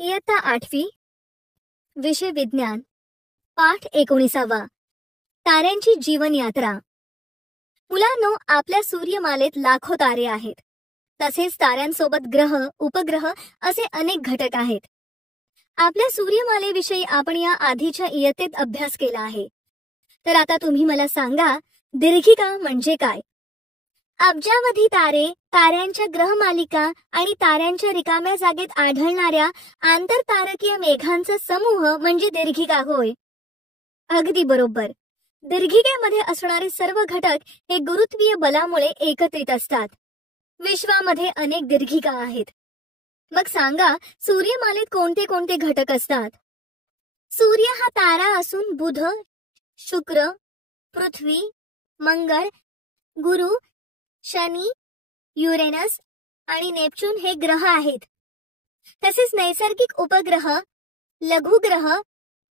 इयत्ता 8वी, विषय विज्ञान, पाठ 19वा, ताऱ्यांची जीवन यात्रा. मुलांनो, आपल्या सूर्यमालेत लाखो तारे आहेत. तसेच ताऱ्यांसोबत ग्रह, उपग्रह असे अनेक घटक आहेत. आपल्या सूर्यमालेविषयी आपण या आधीच्या इयत्तेत अभ्यास केला आहे. तर आता तुम्ही मला सांगा, दीर्घिका म्हणजे काय? अब्जावधी तारे, ताऱ्यांच्या ग्रहमालिका आणि ताऱ्यांच्या रिकाम्या जागेत आढळणाऱ्या आंतरतारकीय मेघांचा समूह म्हणजे दीर्घिका होय. अगदी बरोबर. दीर्घिकेमध्ये असणारे सर्व घटक हे गुरुत्वीय बलामुळे एकत्रित असतात. विश्वामध्ये अनेक दीर्घिका आहेत. मग सांगा, सूर्यमालेत कोणते कोणते घटक असतात? सूर्य हा तारा असून बुध, शुक्र, पृथ्वी, मंगळ, गुरु, शनी, युरेनस आणि नेपच्यून हे ग्रह आहेत. तसेच नैसर्गिक उपग्रह, लघुग्रह,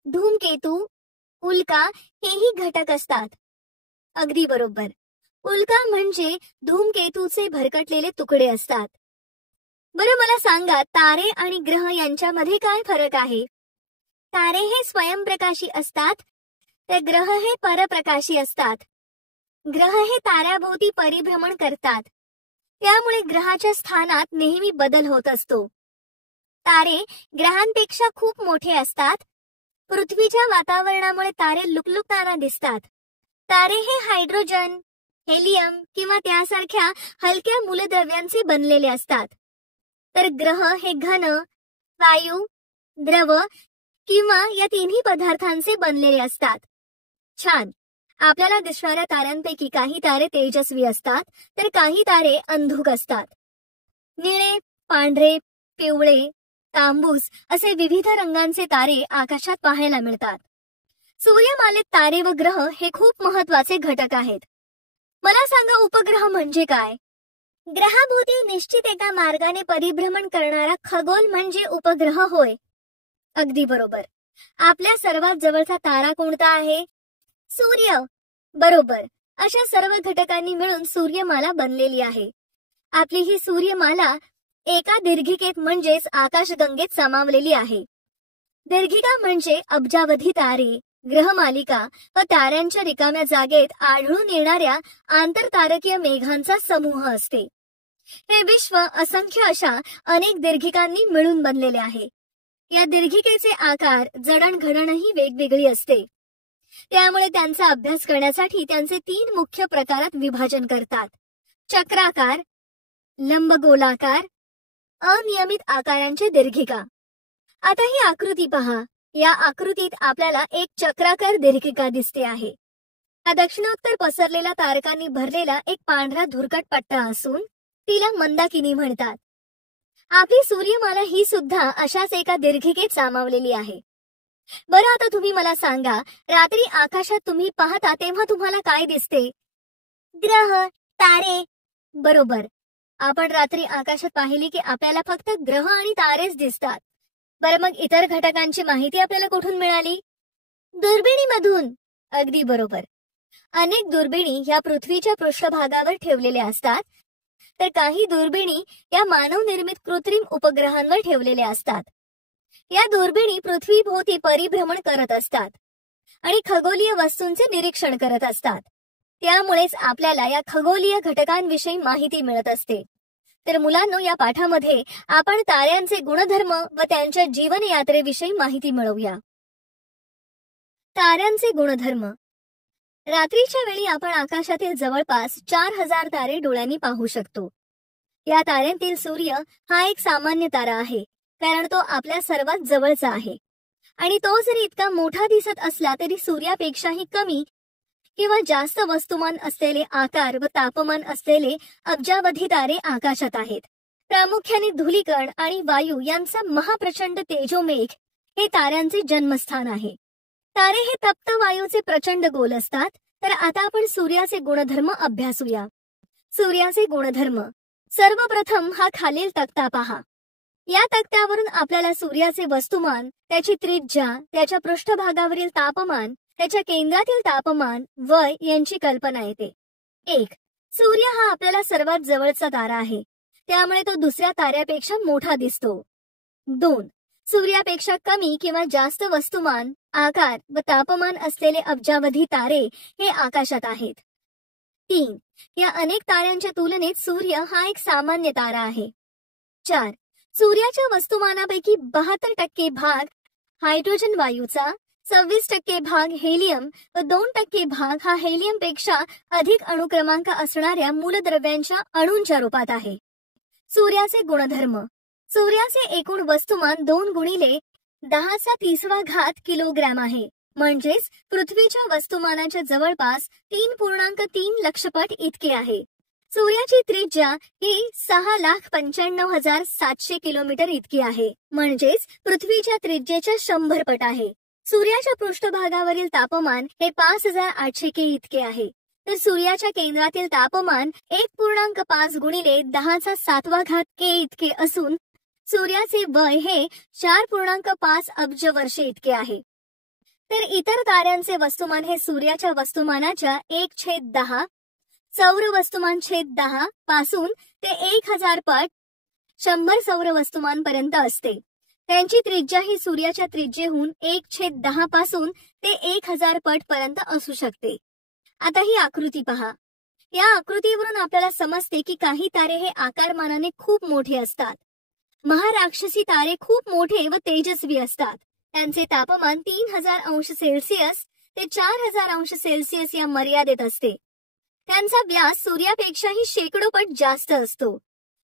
धूमकेतू, उल्का हेही घटक असतात. अगदी बरोबर. उल्का म्हणजे धूमकेतूचे भरकटलेले तुकडे असतात. बरं, मला सांगा, तारे आणि ग्रह यांच्यामध्ये काय फरक आहे? तारे हे स्वयंप्रकाशी असतात, तर ग्रह हे परप्रकाशी असतात. ग्रह हे ताऱ्याभोवती परिभ्रमण करतात, त्यामुळे ग्रहाच्या स्थानात नेहमी बदल होत असतो. तारे ग्रहांपेक्षा खूप मोठे असतात. पृथ्वीच्या वातावरणामुळे तारे लुकलुकताना दिसतात. तारे हे हायड्रोजन, हेलियम किंवा त्यासारख्या हलक्या मूलद्रव्यांचे बनलेले असतात. तर ग्रह हे घन, वायू, द्रव किंवा या तिन्ही पदार्थांचे बनलेले असतात. छान. आपल्याला दिसणाऱ्या ताऱ्यांपैकी काही तारे तेजस्वी असतात, तर काही तारे अंधुक असतात. निळे, पांढरे, पिवळे, तांबूस असे विविध रंगांचे तारे आकाशात पाहायला मिळतात. सूर्यमालेत तारे व ग्रह हे खूप महत्त्वाचे घटक आहेत. मला सांगा, उपग्रह म्हणजे काय? ग्रहाभोवती निश्चित एका मार्गाने परिभ्रमण करणारा खगोल म्हणजे उपग्रह होय. अगदी बरोबर. आपल्या सर्वात जवळचा तारा कोणता आहे? सूर्य. बरोबर. अशा सर्व घटकांनी मिळून सूर्यमाला बनलेली आहे. आपली ही सूर्यमाला एका दीर्घिकेत म्हणजेच आकाशगंगेत सामावलेली आहे. दीर्घिका म्हणजे अब्जावधी तारे, ग्रहमालिका व ताऱ्यांच्या रिकाम्या जागेत आढळून येणाऱ्या आंतरतारकीय मेघांचा समूह असते. हे विश्व असंख्य अशा अनेक दीर्घिकांनी मिळून बनलेले आहे. या दीर्घिकेचे आकार, जडणघडणही वेगवेगळी असते. त्यामुळे त्यांचा अभ्यास करण्यासाठी त्यांचे 3 मुख्य प्रकारात विभाजन करतात: चक्राकार, लंबगोलाकार, अनियमित आकारांचे दीर्घिका. आता ही आकृती पहा. या आकृतीत आपल्याला एक चक्राकार दीर्घिका दिसते आहे. हा दक्षिणोत्तर पसरलेला तारकांनी भरलेला एक पांढरा धुरकट पट्टा असून तिला मंदाकिनी म्हणतात. आपली सूर्यमाला ही सुद्धा अशाच एका दीर्घिकेत सामावलेली आहे. बरं, आता तुम्ही मला सांगा, रात्री आकाशात तुम्ही पाहता तेव्हा तुम्हाला काय दिसते? ग्रह, तारे. बरोबर. आपण रात्री आकाशात पाहिली की आपल्याला फक्त ग्रह आणि तारेच दिसतात. बरं, मग इतर घटकांची माहिती आपल्याला कुठून मिळाली? दुर्बिणीमधून. अगदी बरोबर. अनेक दुर्बिणी या पृथ्वीच्या पृष्ठभागावर ठेवलेल्या असतात, तर काही दुर्बिणी या मानवनिर्मित कृत्रिम उपग्रहांवर ठेवलेल्या असतात. या दुर्बिणी पृथ्वीभोवती परिभ्रमण करत असतात आणि खगोलीय वस्तूंचे निरीक्षण करत असतात. त्यामुळेच आपल्याला या खगोलीय घटकांविषयी माहिती मिळत असते. तर मुलांनो, या पाठामध्ये आपण ताऱ्यांचे गुणधर्म व त्यांच्या जीवन यात्रेविषयी माहिती मिळवूया. ताऱ्यांचे गुणधर्म. रात्रीच्या वेळी आपण आकाशातील जवळपास 4000 तारे डोळ्यांनी पाहू शकतो. या ताऱ्यांतील सूर्य हा एक सामान्य तारा आहे, कारण तो आपल्या सर्वात जवळचा आहे. आणि तो जरी इतका मोठा दिसत असला तरी सूर्यापेक्षाही कमी किंवा जास्त वस्तुमान असलेले आकार व तापमान असलेले अब्जावधी तारे आकाशात आहेत. प्रामुख्याने धूलिकण आणि वायू यांचा महाप्रचंड तेजोमेघ हे ताऱ्यांचे जन्मस्थान आहे. तारे हे तप्त वायूचे प्रचंड गोल असतात. तर आता आपण सूर्याचे गुणधर्म अभ्यासूया. सूर्याचे गुणधर्म. सर्वप्रथम हा खालील तक्ता पहा. या तक्त्यावरून आपल्याला सूर्याचे वस्तुमान, त्याची त्रिज्या, त्याच्या पृष्ठभागावरील तापमान, त्याच्या केंद्रातील तापमान, वय यांची कल्पना येते. 1. सूर्य हा आपल्याला सर्वात जवळचा तारा आहे, त्यामुळे तो दुसऱ्या ताऱ्यापेक्षा मोठा दिसतो. 2. सूर्यापेक्षा कमी किंवा जास्त वस्तुमान, आकार व तापमान असलेले अब्जावधी तारे हे आकाशात आहेत. 3. या अनेक ताऱ्यांच्या तुलनेत सूर्य हा एक सामान्य तारा आहे. 4. सूर्याच्या वस्तुमानापैकी 72% भाग हायड्रोजन वायूचा, 26% भाग हेलियम व 2% भाग हा हेलियमपेक्षा अधिक अणुक्रमांक असणाऱ्या मूलद्रव्यांच्या अणूंच्या रूपात आहे. सूर्याचे गुणधर्म. सूर्याचे एकूण वस्तुमान 2 गुणिले 10⁻³ किलोग्रॅम आहे, म्हणजेच पृथ्वीच्या वस्तुमानाच्या जवळपास 3.3 लक्षपट इतके आहे. सूर्याची त्रिज्या ही 6,95,700 किलोमीटर इतकी आहे, म्हणजेच पृथ्वीच्या त्रिज्येच्या 100 पट आहे. सूर्याच्या पृष्ठभागावरील तापमान हे 5,800 के इतके आहे, तर सूर्याच्या केंद्रातील तापमान 1.5 गुणिले 10⁷ के इतके असून सूर्याचे वय हे 4.5 अब्ज वर्षे इतके आहे. तर इतर ताऱ्यांचे वस्तुमान हे सूर्याच्या वस्तुमानाच्या 1/10, सौर वस्तुमान /10 पासून ते 1000 पट 100 सौर वस्तुमान पर्यंत असते. त्यांची त्रिज्या ही सूर्याच्या त्रिज्येहून 1/10 पासून ते 1000 पट पर्यंत असू शकते. आता ही आकृती पहा. या आकृतीवरून आपल्याला समजते की काही तारे हे आकारमानाने खूप मोठे असतात. महाराक्षसी तारे खूप मोठे व तेजस्वी असतात. त्यांचे तापमान 3000 अंश सेल्सिअस ते 4000 अंश सेल्सिअस या मर्यादेत असते. त्यांचा व्यास सूर्यापेक्षाही शेकडो पट जास्त असतो.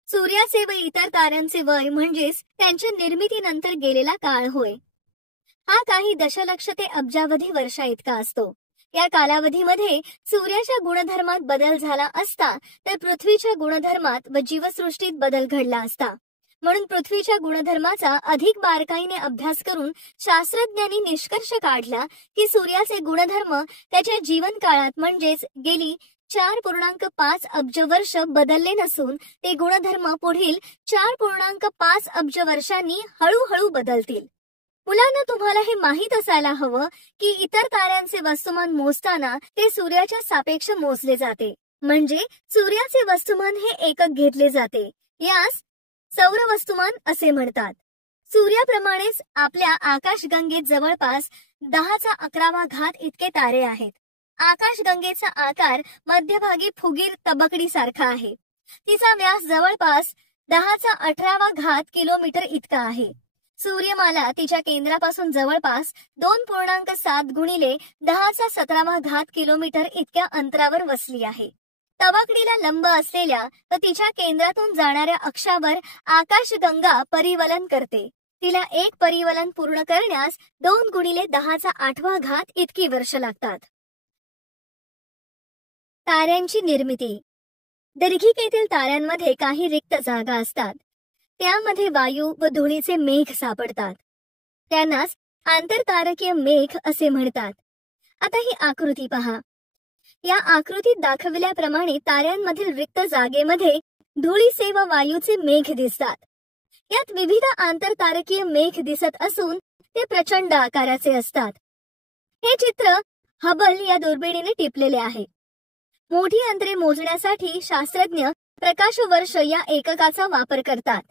सूर्याचे व इतर ताऱ्यांचे वय म्हणजेच त्यांच्या निर्मितीनंतर गेलेला काळ होय. हा काही दशलक्ष ते अब्जावधी वर्षा इतका असतो. या कालावधीमध्ये सूर्याच्या गुणधर्मात बदल झाला असता तर पृथ्वीच्या गुणधर्मात व जीवसृष्टीत बदल घडला असता. म्हणून पृथ्वीच्या गुणधर्माचा अधिक बारकाईने अभ्यास करून शास्त्रज्ञांनी निष्कर्ष काढला की सूर्याचे गुणधर्म त्याच्या जीवनकाळात म्हणजेच गेली 4.5 अब्ज वर्ष बदलले नसून ते गुणधर्म पुढील 4.5 अब्ज वर्षांनी हळूहळू बदलतील. मुलांना तुम्हाला हे माहीत असायला हवं की इतर ताऱ्यांचे वस्तुमान मोजताना ते सूर्याच्या सापेक्ष मोजले जाते, म्हणजे सूर्याचे वस्तुमान हे एकक घेतले जाते. यास सौर वस्तुमान असे म्हणतात. सूर्याप्रमाणेच आपल्या आकाशगंगेत जवळपास 10⁻11 इतके तारे आहेत. आकाशगंगेचा आकार मध्यभागी फुगीर तबकडी सारखा आहे. तिचा व्यास जवळपास 10⁻18 किलोमीटर इतका आहे. सूर्यमाला तिच्या केंद्रापासून जवळपास 2.7 गुणिले 10⁻17 किलोमीटर इतक्या अंतरावर वसली आहे. तबकडीला लंब असलेल्या व तिच्या केंद्रातून जाणाऱ्या अक्षावर आकाशगंगा परिवलन करते. तिला एक परिवलन पूर्ण करण्यास 2 गुणिले 10⁸ इतकी वर्ष लागतात. ताऱ्यांची निर्मिती. दीर्घिकेतील ताऱ्यांमध्ये काही रिक्त जागा असतात. त्यामध्ये वायू व धुळीचे मेघ सापडतात. त्यांनाच आंतरतारकीय मेघ असे म्हणतात. आता ही आकृती पहा. या आकृतीत दाखविल्याप्रमाणे ताऱ्यांमधील रिक्त जागेमध्ये धुळीचे व वायूचे मेघ दिसतात. यात विविध आंतरतारकीय मेघ दिसत असून ते प्रचंड आकाराचे असतात. हे चित्र हबल या दुर्बिणीने टिपलेले आहे. मोठी अंतरे मोजण्यासाठी शास्त्रज्ञ प्रकाश वर्ष या एककाचा वापर करतात.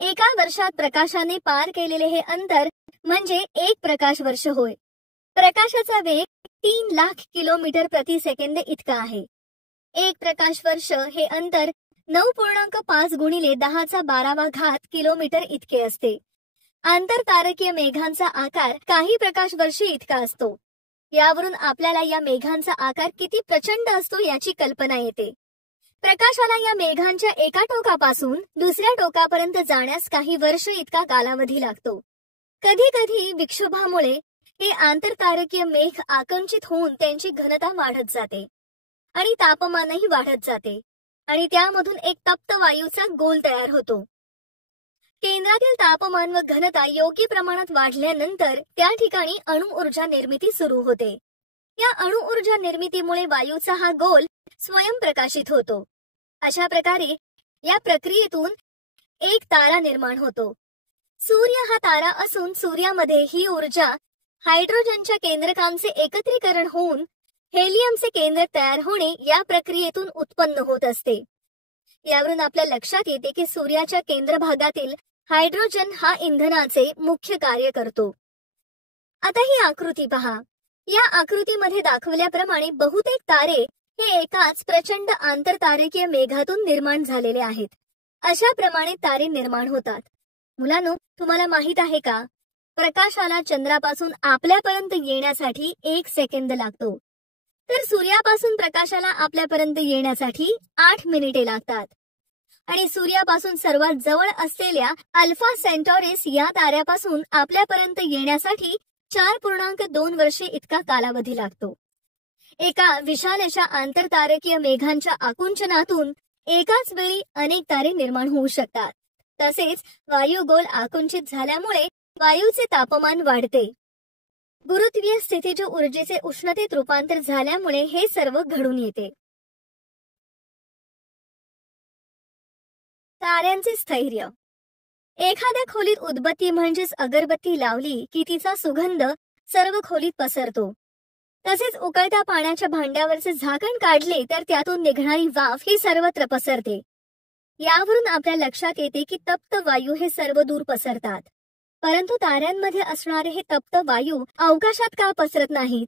एका वर्षात प्रकाशाने पार केलेले हे अंतर म्हणजे 1 प्रकाश वर्ष होय. प्रकाशाचा वेग 3 लाख किलोमीटर प्रति सेकंद इतका आहे. 1 प्रकाश वर्ष हे अंतर 9.5 गुणिले 10⁻12 किलोमीटर इतके असते. आंतरतारकीय मेघांचा आकार काही प्रकाश वर्षे इतका असतो. यावरून आपल्याला या मेघांचा आकार किती प्रचंड असतो याची कल्पना येते. प्रकाशाला या मेघांच्या एका टोकापासून दुसऱ्या टोकापर्यंत जाण्यास काही वर्ष इतका कालावधी लागतो. कधी कधी विक्षोभामुळे हे आंतरतारकीय मेघ आकुंचित होऊन त्यांची घनता वाढत जाते आणि तापमानही वाढत जाते आणि त्यामधून एक तप्त वायूचा गोल तयार होतो. केंद्रातील तापमान व घनता योग्य प्रमाणात वाढल्यानंतर त्या ठिकाणी अणुऊर्जा निर्मिती सुरू होते. या अणुऊर्जा निर्मितीमुळे वायूचा हा गोल स्वयंप्रकाशित होतो. अशा प्रकारे या प्रक्रियेतून एक तारा निर्माण होतो. सूर्य हा तारा असून सूर्यामध्ये ही ऊर्जा हायड्रोजनच्या केंद्रकांचे एकत्रीकरण होऊन हेलियमचे केंद्रक तयार होणे या प्रक्रियेतून उत्पन्न होत असते. यावरून आपल्या लक्षात येते की सूर्याच्या केंद्रभागातील हायड्रोजन हा इंधनाचे मुख्य कार्य करतो. आता ही आकृती पहा. या आकृतीमध्ये दाखवल्याप्रमाणे बहुतेक तारे हे एकाच प्रचंड आंतरतारकीय मेघातून निर्माण झालेले आहेत. अशा प्रमाणे तारे निर्माण होतात. मुलांनो, तुम्हाला माहित आहे का, प्रकाशाला चंद्रापासून आपल्यापर्यंत येण्यासाठी 1 सेकंद लागतो, तर सूर्यापासून प्रकाशाला आपल्यापर्यंत येण्यासाठी 8 मिनिटे लागतात. आणि सूर्यापासून सर्वात जवळ असलेल्या अल्फा सेंटॉरिस या ताऱ्यापासून आपल्यापर्यंत येण्यासाठी 4.2 वर्षे इतका कालावधी लागतो. एका विशाल अशा आंतरतारकीय मेघांच्या आकुंचनातून एकाच वेळी अनेक तारे निर्माण होऊ शकतात. तसेच वायुगोल आकुंचित झाल्यामुळे वायूचे तापमान वाढते. गुरुत्वीय स्थितीच्या ऊर्जेचे उष्णतेत रूपांतर झाल्यामुळे हे सर्व घडून येते. ताऱ्यांचे स्थैर्य. एखाद्या खोलीत उदबत्ती म्हणजेच अगरबत्ती लावली की तिचा सुगंध सर्व खोलीत पसरतो. तसेच उकळत्या पाण्याच्या भांड्यावरचे झाकण काढले तर त्यातून निघणारी वाफ ही सर्वत्र पसरते. यावरून आपल्या लक्षात येते की तप्त वायू हे सर्व दूर पसरतात. परंतु ताऱ्यांमध्ये असणारे हे तप्त वायू अवकाशात का पसरत नाहीत?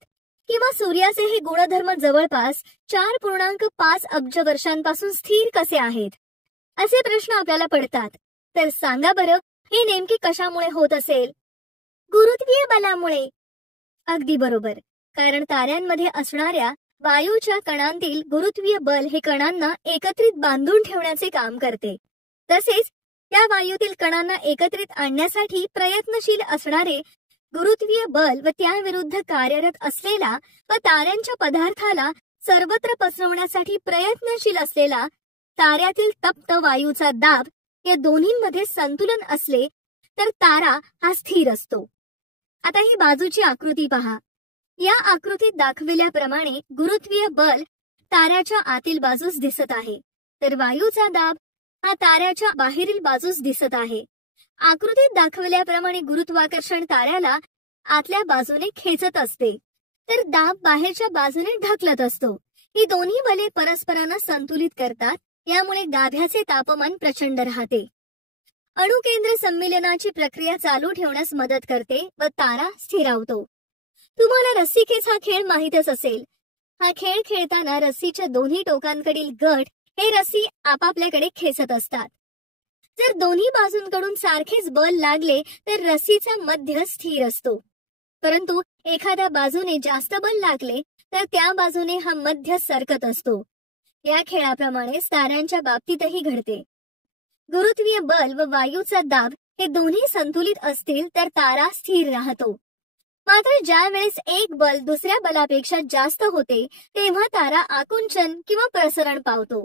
किंवा सूर्याचे हे गुणधर्म जवळपास 4.5 अब्ज वर्षांपासून स्थिर कसे आहेत? असे प्रश्न आपल्याला पडतात. तर सांगा बरं, हे नेमके कशामुळे होत असेल? गुरुत्वीय बलामुळे. अगदी बरोबर. कारण ताऱ्यांमध्ये असणाऱ्या वायूच्या कणांतील गुरुत्वीय बल हे कणांना एकत्रित बांधून ठेवण्याचे काम करते. तसेच त्या वायूतील कणांना एकत्रित आणण्यासाठी प्रयत्नशील असणारे गुरुत्वीय बल व त्याविरुद्ध कार्यरत असलेला व ताऱ्यांच्या पदार्थाला सर्वत्र पसरवण्यासाठी प्रयत्नशील असलेला ताऱ्यातील तप्त वायूचा दाब या दोन्हींमध्ये संतुलन असले तर तारा हा स्थिर असतो. आता ही बाजूची आकृती पहा. या आकृतीत दाखविल्याप्रमाणे गुरुत्वीय बल ताऱ्याच्या आतील बाजूस दिसत आहे, तर वायूचा दाब हा ताऱ्याच्या बाहेरील बाजूस दिसत आहे. आकृतीत दाखविल्याप्रमाणे गुरुत्वाकर्षण ताऱ्याला आतल्या बाजूने खेचत असते, तर दाब बाहेरच्या बाजूने ढकलत असतो. ही दोन्ही बले परस्परांना संतुलित करतात. यामुळे गाभ्याचे तापमान प्रचंड राहते. अणुकेंद्र संमिलनाची प्रक्रिया चालू ठेवण्यास मदत करते व तारा स्थिरावतो. तुम्हाला रस्सीखेच हा खेळ माहीतच असेल. हा खेळ खेळताना रस्सीच्या दोन्ही टोकांकडील गट हे रस्सी आपापल्याकडे खेचत असतात. जर दोन्ही बाजूंकडून सारखेच बल लागले तर रस्सीचा मध्य स्थिर असतो. परंतु एखाद्या बाजूने जास्त बल लागले तर त्या बाजूने हा मध्य सरकत असतो. या खेळाप्रमाणे ताऱ्यांच्या बाबतीतही घडते. गुरुत्वीय बल व वायूचा दाब हे दोन्ही संतुलित असतील तर तारा स्थिर राहतो. मात्र ज्या वेळेस एक बल दुसऱ्या बलापेक्षा जास्त होते तेव्हा तारा आकुंचन किंवा प्रसरण पावतो.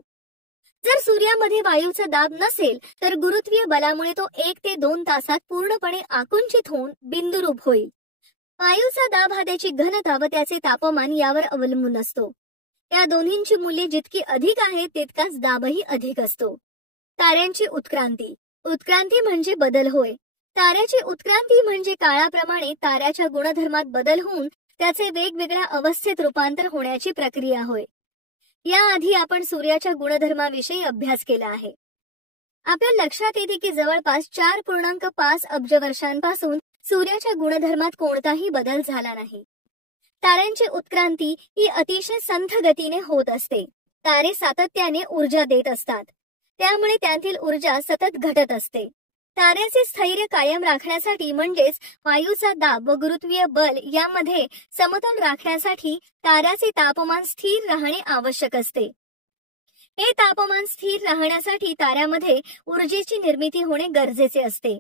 जर सूर्यामध्ये वायूचा दाब नसेल तर गुरुत्वीय बलामुळे तो 1 ते 2 तासात पूर्णपणे आकुंचित होऊन बिंदुरूप होईल. वायूचा दाब हा त्याची घनता व त्याचे तापमान यावर अवलंबून असतो. या दोन्हींची मूल्ये जितकी अधिक आहेत तितकाच दाबही अधिक असतो. ताऱ्यांची उत्क्रांती. उत्क्रांती म्हणजे बदल होय. ताऱ्याची उत्क्रांती म्हणजे काळाप्रमाणे ताऱ्याच्या गुणधर्मात बदल होऊन त्याचे वेगवेगळ्या अवस्थेत रूपांतर होण्याची प्रक्रिया होय. याआधी आपण सूर्याच्या गुणधर्माविषयी अभ्यास केला आहे. आपल्या लक्षात येते की जवळपास 4.5 अब्ज वर्षांपासून सूर्याच्या गुणधर्मात कोणताही बदल झाला नाही. ताऱ्यांची उत्क्रांती ही अतिशय संथ गतीने होत असते. तारे सातत्याने ऊर्जा देत असतात, त्यामुळे त्यातील ऊर्जा सतत घटत असते. ताऱ्याचे स्थैर्य कायम राखण्यासाठी म्हणजेच वायूचा दाब व गुरुत्वीय बल यामध्ये समतोल राखण्यासाठी ताऱ्याचे तापमान स्थिर राहणे आवश्यक असते. हे तापमान स्थिर राहण्यासाठी ताऱ्यामध्ये ऊर्जेची निर्मिती होणे गरजेचे असते.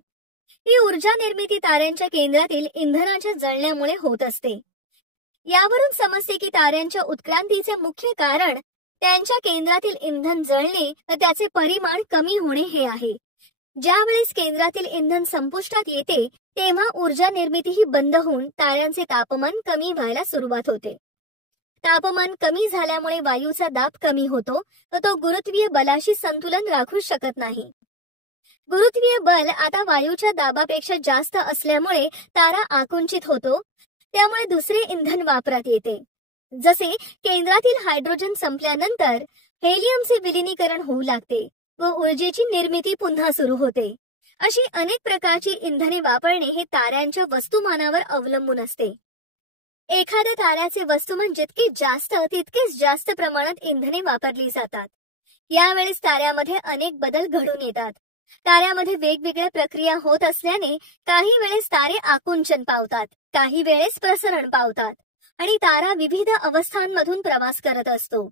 ही ऊर्जा निर्मिती ताऱ्यांच्या केंद्रातील इंधनाच्या जळण्यामुळे होत असते. यावरून समजते की ताऱ्यांच्या उत्क्रांतीचे मुख्य कारण त्यांच्या केंद्रातील इंधन जळणे व त्याचे परिमाण कमी होणे हे आहे. ज्यावेळेस केंद्रातील इंधन संपुष्टात येते तेव्हा ऊर्जा निर्मिती ही बंद होऊन ताऱ्यांचे तापमान कमी व्हायला सुरुवात होते. तापमान कमी झाल्यामुळे वायूचा दाब कमी होतो व तो गुरुत्वीय बलाशी संतुलन राखू शकत नाही. गुरुत्वीय बल आता वायूच्या दाबापेक्षा जास्त असल्यामुळे तारा आकुंचित होतो. त्यामुळे दुसरे इंधन वापरात येते. जसे केंद्रातील हायड्रोजन संपल्यानंतर हेलियमचे विलिनीकरण होऊ लागते व ऊर्जेची निर्मिती पुन्हा सुरू होते. अशी अनेक प्रकारची इंधने वापरणे हे ताऱ्यांच्या वस्तुमानावर अवलंबून असते. एखाद्या ताऱ्याचे वस्तुमान जितके जास्त तितकेच जास्त प्रमाणात इंधने वापरली जातात. यावेळेस ताऱ्यामध्ये अनेक बदल घडून येतात. ताऱ्यामध्ये वेगवेगळ्या प्रक्रिया होत असल्याने काही वेळेस तारे आकुंचन पावतात, काही वेळेस प्रसरण पावतात आणि तारा विविध अवस्थांमधून प्रवास करत असतो.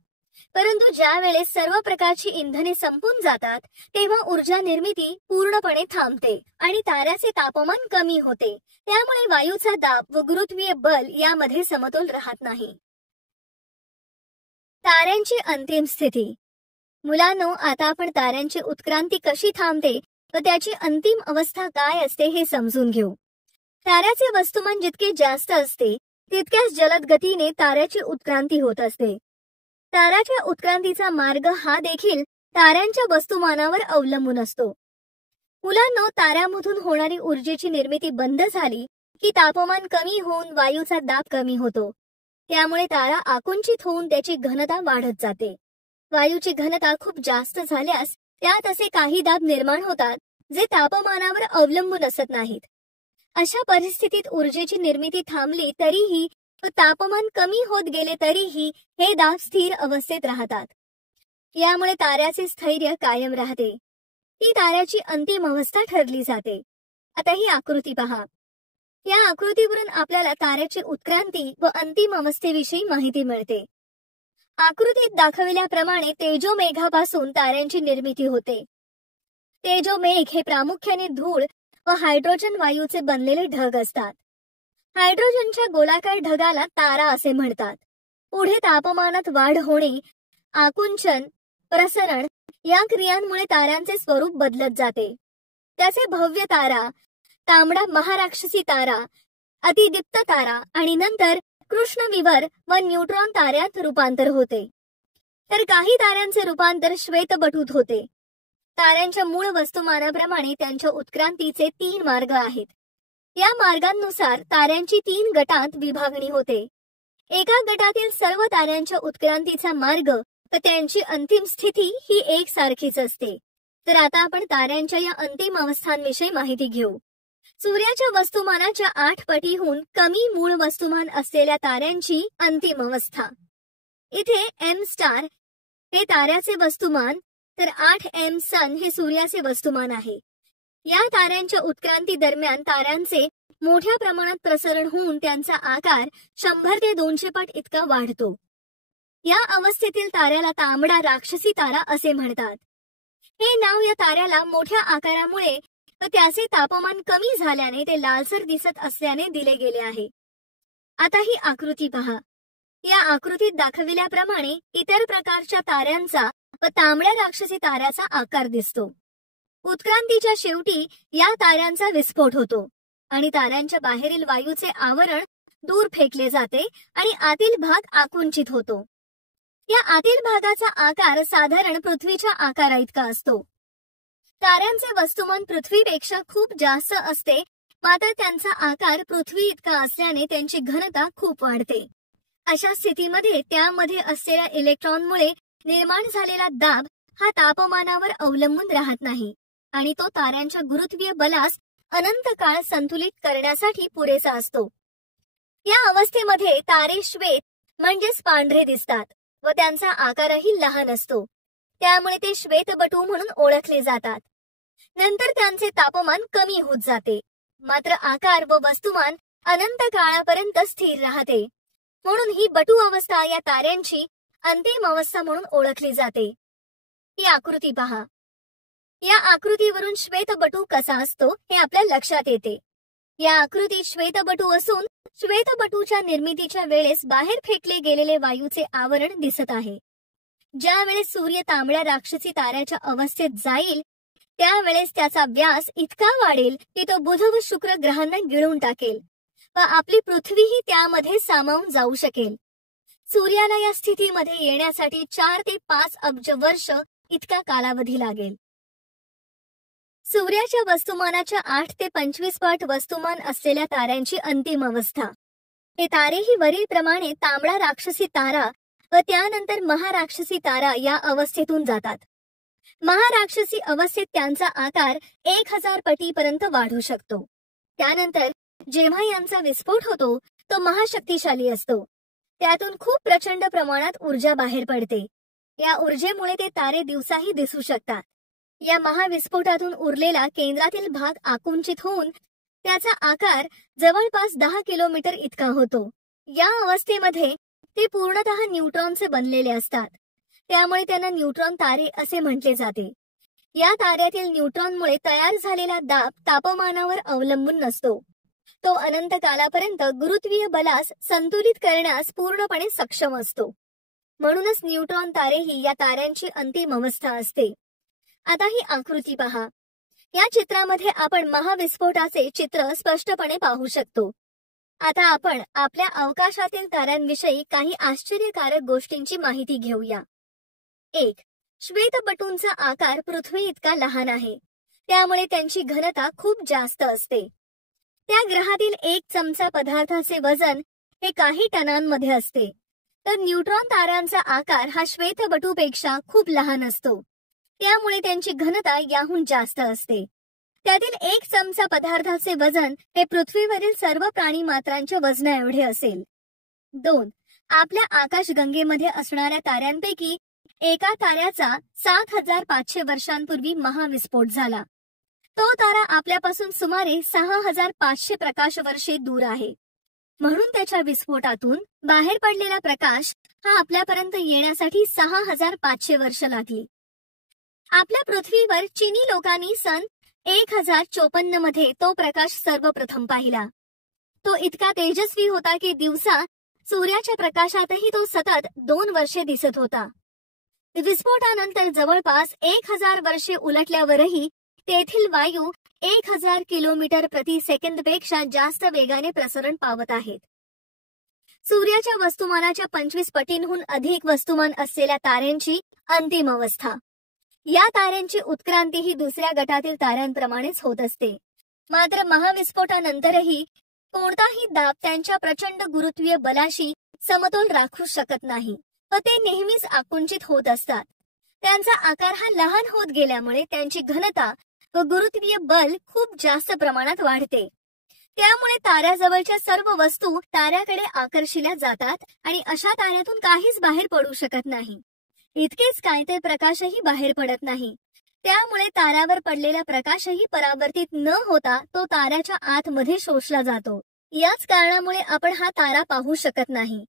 परंतु ज्या वेळेस सर्व प्रकारची इंधने संपून जातात तेव्हा ऊर्जा निर्मिती पूर्णपणे थांबते आणि ताऱ्याचे तापमान कमी होते. त्यामुळे वायूचा दाब व गुरुत्वीय बल यामध्ये समतोल राहत नाही. ताऱ्यांची अंतिम स्थिती. मुलांनो, आता आपण ताऱ्यांची उत्क्रांती कशी थांबते व त्याची अंतिम अवस्था काय असते हे समजून घेऊ. ताऱ्याचे वस्तुमान जितके जास्त असते तितक्याच जलद गतीने ताऱ्याची उत्क्रांती होत असते. ताऱ्याच्या उत्क्रांतीचा मार्ग हा देखील ताऱ्यांच्या वस्तुमानावर अवलंबून असतो. मुलांनो, ताऱ्यामधून होणारी ऊर्जेची निर्मिती बंद झाली की तापमान कमी होऊन वायूचा दाब कमी होतो. त्यामुळे तारा आकुंचित होऊन त्याची घनता वाढत जाते. वायूची घनता खूप जास्त झाल्यास त्यात असे काही दाब निर्माण होतात जे तापमानावर अवलंबून असत नाहीत. अशा परिस्थितीत ऊर्जेची निर्मिती थांबली तरीही व तापमान कमी होत गेले तरीही हे दाब स्थिर अवस्थेत राहतात. यामुळे ताऱ्याचे स्थैर्य कायम राहते. ती ताऱ्याची अंतिम अवस्था ठरली जाते. आता ही आकृती पहा. या आकृतीवरून आपल्याला ताऱ्याची उत्क्रांती व अंतिम अवस्थेविषयी माहिती मिळते. आकृतीत दाखविल्याप्रमाणे तेजोमेघापासून ताऱ्यांची निर्मिती होते. तेजोमेघ हे प्रामुख्याने धूळ व हायड्रोजन वायूचे बनलेले ढग असतात. हायड्रोजनच्या गोलाकार ढगाला तारा असे म्हणतात. पुढे तापमानात वाढ होणे, आकुंचन, प्रसरण या क्रियांमुळे ताऱ्यांचे स्वरूप बदलत जाते. त्याचे भव्य तारा, तांबडा महाराक्षसी तारा, अतिदीप्त तारा आणि नंतर कृष्णविवर व न्यूट्रॉन ताऱ्यात रूपांतर होते. तर काही ताऱ्यांचे रूपांतर श्वेतबटूत होते. ताऱ्यांच्या मूळ वस्तुमानाप्रमाणे त्यांच्या उत्क्रांतीचे 3 मार्ग आहेत. या मार्गांनुसार ताऱ्यांची 3 गटात विभागणी होते. एका गटातील सर्व ताऱ्यांच्या उत्क्रांतीचा मार्ग व त्यांची अंतिम स्थिती ही एकसारखीच असते. तर आता आपण ताऱ्यांच्या या अंतिम अवस्थांविषयी माहिती घेऊ. सूर्याच्या वस्तुमानाच्या 8 पटीहून कमी मूळ वस्तुमान असलेल्या ताऱ्यांची अंतिम अवस्था. इथे M स्टार हे ताऱ्याचे वस्तुमान तर 8M सन हे सूर्याचे वस्तुमान आहे. या ताऱ्यांच्या उत्क्रांती दरम्यान ताऱ्यांचे मोठ्या प्रमाणात प्रसरण होऊन त्यांचा आकार 100 ते 200 पट इतका वाढतो. या अवस्थेतील ताऱ्याला तांबडा राक्षसी तारा असे म्हणतात. हे नाव या ताऱ्याला मोठ्या आकारामुळे व त्याचे तापमान कमी झाल्याने ते लालसर दिसत असल्याने दिले गेले आहे. आता ही आकृती पहा. या आकृतीत दाखविल्याप्रमाणे इतर प्रकारच्या ताऱ्यांचा व तांबड्या राक्षसी ताऱ्याचा आकार दिसतो. उत्क्रांतीच्या शेवटी या ताऱ्यांचा विस्फोट होतो आणि ताऱ्यांच्या बाहेरील वायूचे आवरण दूर फेकले जाते आणि आतील भाग आकुंचित होतो. या आतील भागाचा आकार साधारण पृथ्वीच्या आकाराइतका असतो. ताऱ्यांचे वस्तुमान पृथ्वीपेक्षा खूप जास्त असते, मात्र त्यांचा आकार पृथ्वी इतका असल्याने त्यांची घनता खूप वाढते. अशा स्थितीमध्ये त्यामध्ये असलेल्या इलेक्ट्रॉनमुळे निर्माण झालेला दाब हा तापमानावर अवलंबून राहत नाही आणि तो ताऱ्यांच्या गुरुत्वीय बलास अनंत काळ संतुलित करण्यासाठी पुरेसा असतो. या अवस्थेमध्ये तारे श्वेत म्हणजेच पांढरे दिसतात व त्यांचा आकारही लहान असतो. त्यामुळे ते श्वेतबटू म्हणून ओळखले जातात. नंतर त्यांचे तापमान कमी होत जाते, मात्र आकार व वस्तुमान अनंत काळापर्यंत स्थिर राहते. म्हणून ही बटू अवस्था या ताऱ्यांची अंतिम अवस्था म्हणून ओळखली जाते. ही आकृती पहा. या आकृतीवरून श्वेतबटू कसा असतो हे आपल्या लक्षात येते. या आकृतीत श्वेतबटू असून श्वेतबटूच्या निर्मितीच्या वेळेस बाहेर फेकले गेलेले वायूचे आवरण दिसत आहे. ज्या वेळेस सूर्य तांबड्या राक्षसी ताऱ्याच्या अवस्थेत जाईल त्यावेळेस त्याचा व्यास इतका वाढेल की तो बुध व शुक्र ग्रहांना गिळून टाकेल व आपली पृथ्वीही त्यामध्ये सामावून जाऊ शकेल. सूर्याला या स्थितीमध्ये येण्यासाठी 4 ते 5 अब्ज वर्ष इतका कालावधी लागेल. सूर्याच्या वस्तुमानाच्या 8 ते 25 पट वस्तुमान असलेल्या ताऱ्यांची अंतिम अवस्था. हे तारेही वरील प्रमाणे तांबडा राक्षसी तारा व त्यानंतर महाराक्षसी तारा या अवस्थेतून जातात. महाराक्षसी अवस्थेत त्यांचा आकार 1000 पटीपर्यंत वाढू शकतो. त्यानंतर जेव्हा यांचा विस्फोट होतो तो महाशक्तिशाली असतो. त्यातून खूप प्रचंड प्रमाणात ऊर्जा बाहेर पडते. या ऊर्जेमुळे ते तारे दिवसाही दिसू शकतात. या महाविस्फोटातून उरलेला केंद्रातील भाग आकुंचित होऊन त्याचा आकार जवळपास 10 किलोमीटर इतका होतो. या अवस्थेमध्ये ते पूर्णतः न्यूट्रॉनचे बनलेले असतात. त्यामुळे त्यांना न्यूट्रॉन तारे असे म्हटले जाते. या ताऱ्यातील न्यूट्रॉनमुळे तयार झालेला दाब तापमानावर अवलंबून नसतो. तो अनंत कालापर्यंत गुरुत्वीय बलास संतुलित करण्यास पूर्णपणे सक्षम असतो. म्हणूनच न्यूट्रॉन तारेही या ताऱ्यांची अंतिम अवस्था असते. आता ही आकृती पहा. या चित्रामध्ये आपण महाविस्फोटाचे चित्र स्पष्टपणे पाहू शकतो. आता आपण आपल्या अवकाशातील ताऱ्यांविषयी काही आश्चर्यकारक गोष्टींची माहिती घेऊया. 1. श्वेतपटूंचा आकार पृथ्वी इतका लहान आहे. त्यामुळे त्यांची घनता खूप जास्त असते. त्या ग्रहातील 1 चमचा पदार्थाचे वजन हे काही टनांमध्ये असते. तर न्यूट्रॉन ताऱ्यांचा आकार हा श्वेतपटूपेक्षा खूप लहान असतो. त्यामुळे त्यांची घनता याहून जास्त असते. त्यातील 1 चमचा पदार्थाचे वजन हे पृथ्वीवरील सर्व प्राणी मात्रांच्या वजना एवढे असेल. 2. आपल्या आकाशगंगेमध्ये असणाऱ्या ताऱ्यांपैकी एका ताऱ्याचा 7500 वर्षांपूर्वी महाविस्फोट झाला. तो तारा आपल्यापासून सुमारे 6500 प्रकाश वर्षे दूर आहे. म्हणून त्याच्या विस्फोटातून बाहेर पडलेला प्रकाश हा आपल्यापर्यंत येण्यासाठी 6500 वर्ष लागली. आपल्या पृथ्वीवर चीनी लोकांनी सन 1054 मध्ये तो प्रकाश सर्वप्रथम पाहिला. तो इतका तेजस्वी होता की दिवसा सूर्याच्या प्रकाशातही तो सतत 2 वर्षे दिसत होता. विस्फोटानंतर जवळपास 1000 वर्षे उलटल्यावरही तेथील वायू 1000 किलोमीटर प्रति सेकंदपेक्षा जास्त वेगाने प्रसरण पावत आहेत. सूर्याच्या वस्तुमानाच्या 25 पटींहून अधिक वस्तुमान असलेल्या ताऱ्यांची अंतिम अवस्था. या ताऱ्यांची उत्क्रांती ही दुसऱ्या गटातील ताऱ्यांप्रमाणेच होत असते. मात्र महाविस्फोटानंतरही कोणताही दाब त्यांच्या प्रचंड गुरुत्वीय बलाशी समतोल राखू शकत नाही व ते नेहमीच आकुंचित होत असतात. त्यांचा आकार हा लहान होत गेल्यामुळे त्यांची घनता व गुरुत्वीय बल खूप जास्त प्रमाणात वाढते. त्यामुळे ताऱ्याजवळच्या सर्व वस्तू ताऱ्याकडे आकर्षिल्या जातात आणि अशा ताऱ्यातून काहीच बाहेर पडू शकत नाही. इतकेच काय तर प्रकाशही बाहेर पडत नाही. त्यामुळे ताऱ्यावर पडलेला प्रकाशही परावर्तित न होता तो ताऱ्याच्या आतमध्ये शोषला जातो. याच कारणामुळे आपण हा तारा पाहू शकत नाही.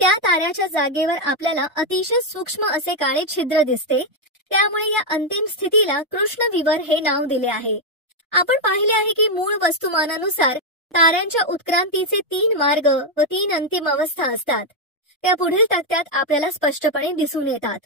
त्या ताऱ्याच्या जागेवर आपल्याला अतिशय सूक्ष्म असे काळे छिद्र दिसते. त्यामुळे या अंतिम स्थितीला कृष्णविवर हे नाव दिले आहे. आपण पाहिले आहे की मूळ वस्तुमानानुसार ताऱ्यांच्या उत्क्रांतीचे 3 मार्ग व 3 अंतिम अवस्था असतात. त्या पुढील तक्त्यात आपल्याला स्पष्टपणे दिसून येतात.